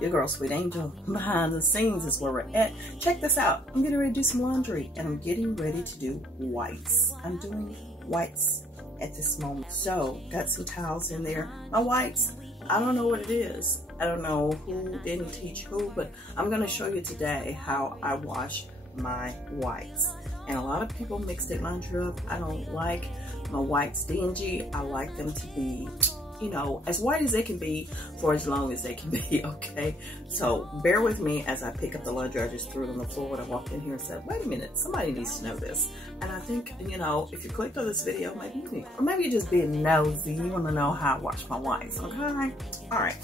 Your girl, Sweet Angel. Behind the scenes is where we're at. Check this out. I'm getting ready to do some laundry, and I'm getting ready to do whites. I'm doing whites at this moment. So, got some towels in there. My whites, I don't know what it is. I don't know who didn't teach who, but I'm going to show you today how I wash my whites. And a lot of people mix their laundry up. I don't like my whites dingy. I like them to be, you know, as white as they can be for as long as they can be, okay? So bear with me as I pick up the laundry. I just threw it on the floor when I walked in here and said, wait a minute, somebody needs to know this. And I think, you know, if you clicked on this video, maybe you need, or maybe you're just being nosy. You want to know how I wash my whites, okay? All right,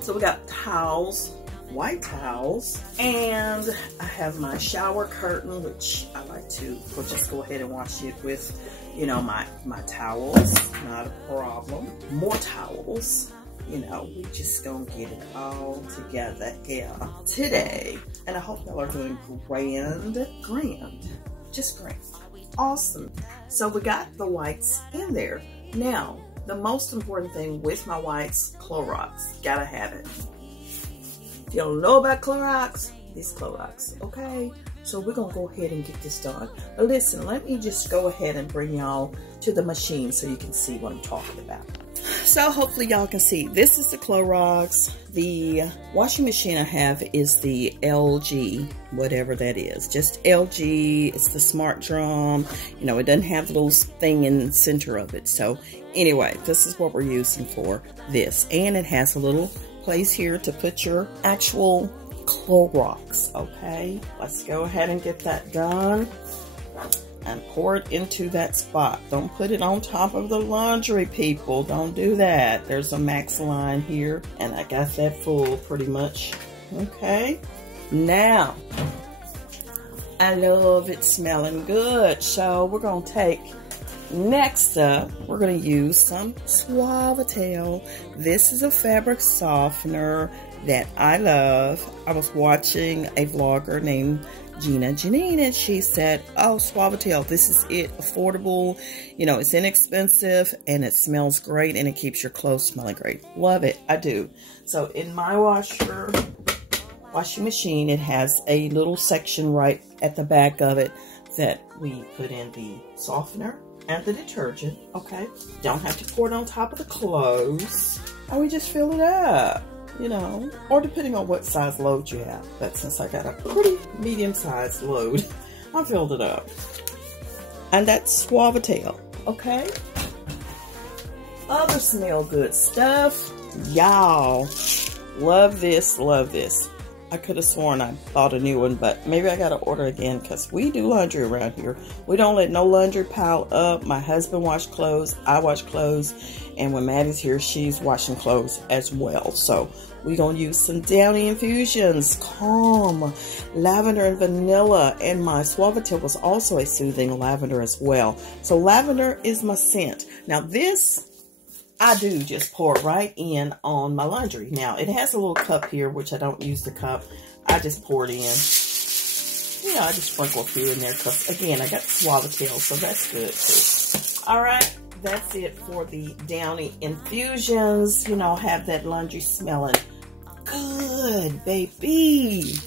so we got towels, white towels, and I have my shower curtain, which I like to just go ahead and wash it with, you know, my towels. Not a problem. More towels. You know, we just gonna get it all together here today. And I hope y'all are doing grand. Just grand. Awesome. So we got the whites in there. Now, the most important thing with my whites, Clorox. Gotta have it. If you don't know about Clorox, this Clorox, okay? So we're gonna go ahead and get this done. But listen, let me just go ahead and bring y'all to the machine so you can see what I'm talking about. So hopefully y'all can see, this is the Clorox. The washing machine I have is the LG, whatever that is. Just LG, it's the smart drum. You know, it doesn't have the little thing in the center of it. So anyway, this is what we're using for this. And it has a little place here to put your actual Clorox, okay? Let's go ahead and get that done and pour it into that spot. Don't put it on top of the laundry, people. Don't do that. There's a max line here, and I got that full pretty much, okay? Now, I love it smelling good, so we're gonna take, next up, we're gonna use some SHOUTOUT. This is a fabric softener that I love. I was watching a vlogger named Gina Janine, and she said, oh, SHOUTOUT, this is it, affordable, you know, it's inexpensive, and it smells great, and it keeps your clothes smelling great. Love it, I do. So in my washing machine, it has a little section right at the back of it that we put in the softener and the detergent, okay? Don't have to pour it on top of the clothes, and we just fill it up. You know, or depending on what size load you have. But since I got a pretty medium-sized load, I filled it up. And that's SHOUTOUT, okay? Other smell good stuff. Y'all, love this, love this. I could have sworn I bought a new one, but maybe I gotta order again because we do laundry around here. We don't let no laundry pile up. My husband wash clothes, I wash clothes, and when Maddie's here, she's washing clothes as well. So we're gonna use some Downy Infusions, Calm, Lavender and Vanilla, and my SHOUTOUT was also a soothing lavender as well. So lavender is my scent. Now this, I do just pour right in on my laundry. Now, it has a little cup here, which I don't use the cup. I just pour it in. You know, I just sprinkle a few in there because, again, I got SHOUTOUT, so that's good, too. All right, that's it for the Downy Infusions. You know, have that laundry smelling good, baby.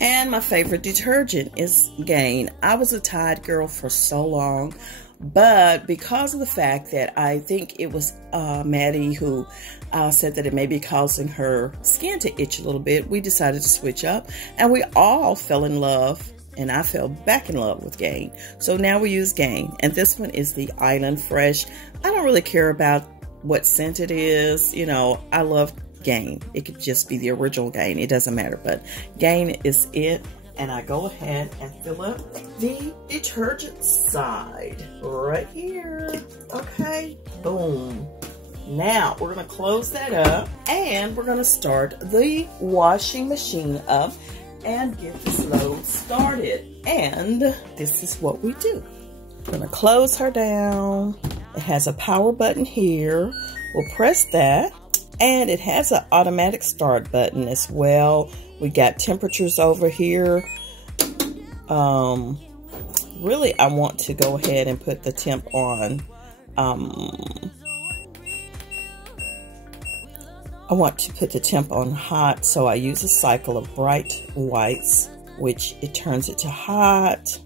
And my favorite detergent is Gain. I was a Tide girl for so long, but because of the fact that I think it was Maddie who said that it may be causing her skin to itch a little bit, we decided to switch up, and we all fell in love, and I fell back in love with Gain. So now we use Gain, and this one is the Island Fresh. I don't really care about what scent it is. You know, I love Gain. It could just be the original Gain. It doesn't matter, but Gain is it. And I go ahead and fill up the detergent side right here. Okay, boom. Now we're gonna close that up and we're gonna start the washing machine up and get this load started. And this is what we do. We're gonna close her down. It has a power button here. We'll press that. And it has an automatic start button as well. We got temperatures over here. Really, I want to go ahead and put the temp on I want to put the temp on hot, so I use a cycle of bright whites, which it turns it to hot.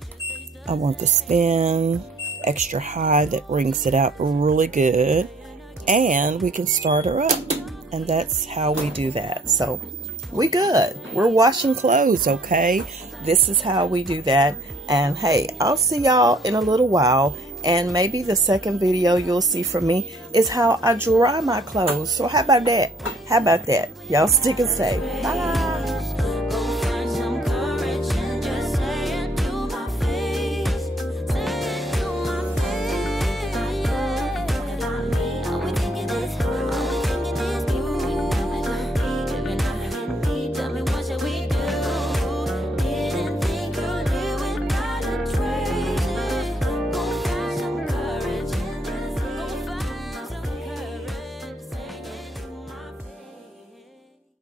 I want the spin extra high, that brings it out really good. And we can start her up. And that's how we do that. So we good. We're washing clothes, okay? This is how we do that. And hey, I'll see y'all in a little while. And maybe the second video you'll see from me is how I dry my clothes. So how about that? How about that? Y'all stick and stay. Bye.